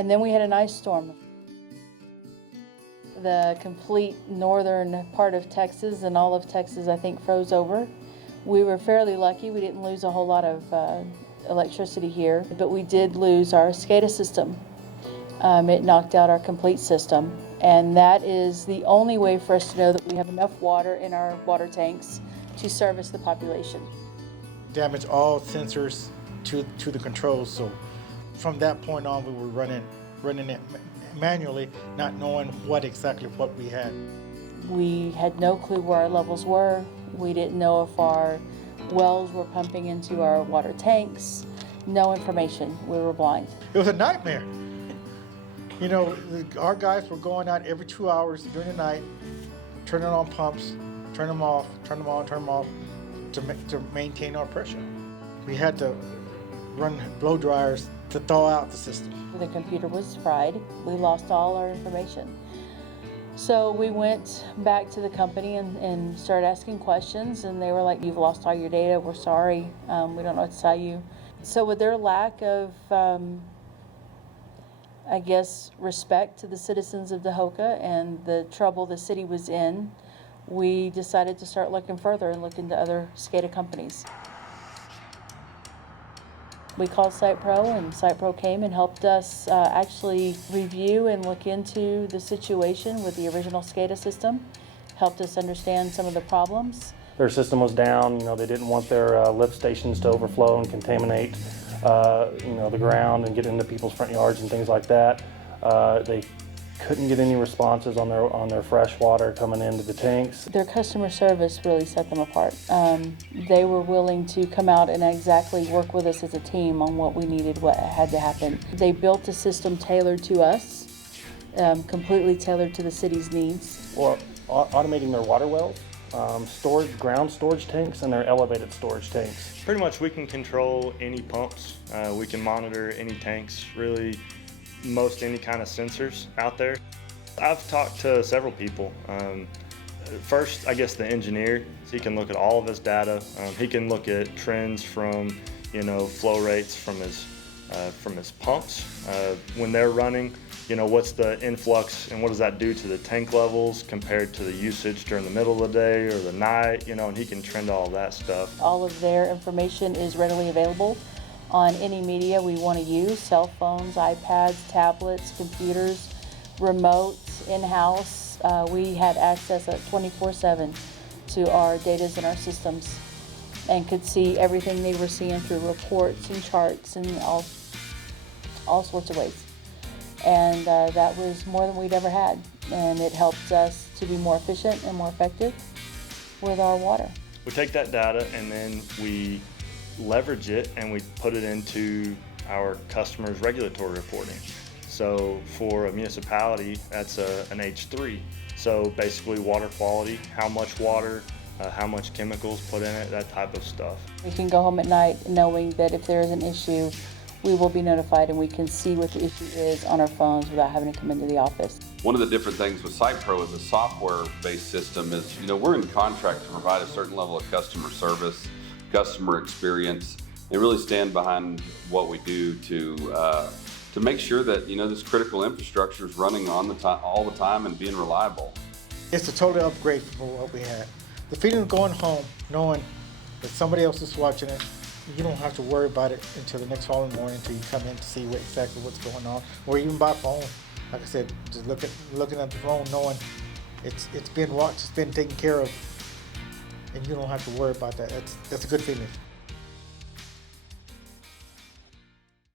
And then we had an ice storm. The complete northern part of Texas and all of Texas, I think, froze over. We were fairly lucky. We didn't lose a whole lot of electricity here, but we did lose our SCADA system. It knocked out our complete system, and that is the only way for us to know that we have enough water in our water tanks to service the population. Damaged all sensors to the controls, so from that point on we were running it manually, not knowing what we had. We had no clue where our levels were. We didn't know if our wells were pumping into our water tanks. No information. We were blind. It was a nightmare. You know, our guys were going out every 2 hours during the night, turning on pumps, turn them off, turn them on, turn them off, to maintain our pressure. We had to run blow dryers to thaw out the system. The computer was fried. We lost all our information. So we went back to the company and started asking questions, and they were like, "You've lost all your data, we're sorry, we don't know what to tell you." So with their lack of, I guess, respect to the citizens of Tahoka and the trouble the city was in, we decided to start looking further and look into other SCADA companies. We called SitePro, and SitePro came and helped us actually review and look into the situation with the original SCADA system, helped us understand some of the problems. Their system was down. They didn't want their lift stations to overflow and contaminate the ground and get into people's front yards and things like that. They couldn't get any responses on their fresh water coming into the tanks. Their customer service really set them apart. They were willing to come out and exactly work with us as a team on what we needed, what had to happen. They built a system tailored to us, completely tailored to the city's needs. Or automating their water wells, ground storage tanks, and their elevated storage tanks. Pretty much we can control any pumps, we can monitor any tanks, really most any kind of sensors out there. I've talked to several people. First, I guess the engineer, he can look at all of his data. He can look at trends from, flow rates from his pumps when they're running. What's the influx and what does that do to the tank levels compared to the usage during the middle of the day or the night, and he can trend all of that stuff. All of their information is readily available on any media we want to use: cell phones, iPads, tablets, computers, remotes, in-house. We had access at 24/7 to our data and our systems, and could see everything they were seeing through reports and charts and all sorts of ways. And that was more than we'd ever had, and it helped us to be more efficient and more effective with our water. We take that data and then we leverage it and we put it into our customers' regulatory reporting. So for a municipality, that's an H3. So basically water quality, how much water, how much chemicals put in it, that type of stuff. We can go home at night knowing that if there is an issue, we will be notified and we can see what the issue is on our phones without having to come into the office. One of the different things with SitePro as a software-based system is, we're in contract to provide a certain level of customer service, customer experience, and really stand behind what we do to make sure that this critical infrastructure is running on the time, all the time, and being reliable. It's a total upgrade from what we had. The feeling of going home, knowing that somebody else is watching it, you don't have to worry about it until the next following morning, until you come in to see exactly what's going on, or even by phone. Like I said, just looking at the phone, knowing it's been watched, it's been taken care of, and you don't have to worry about that. That's a good feeling.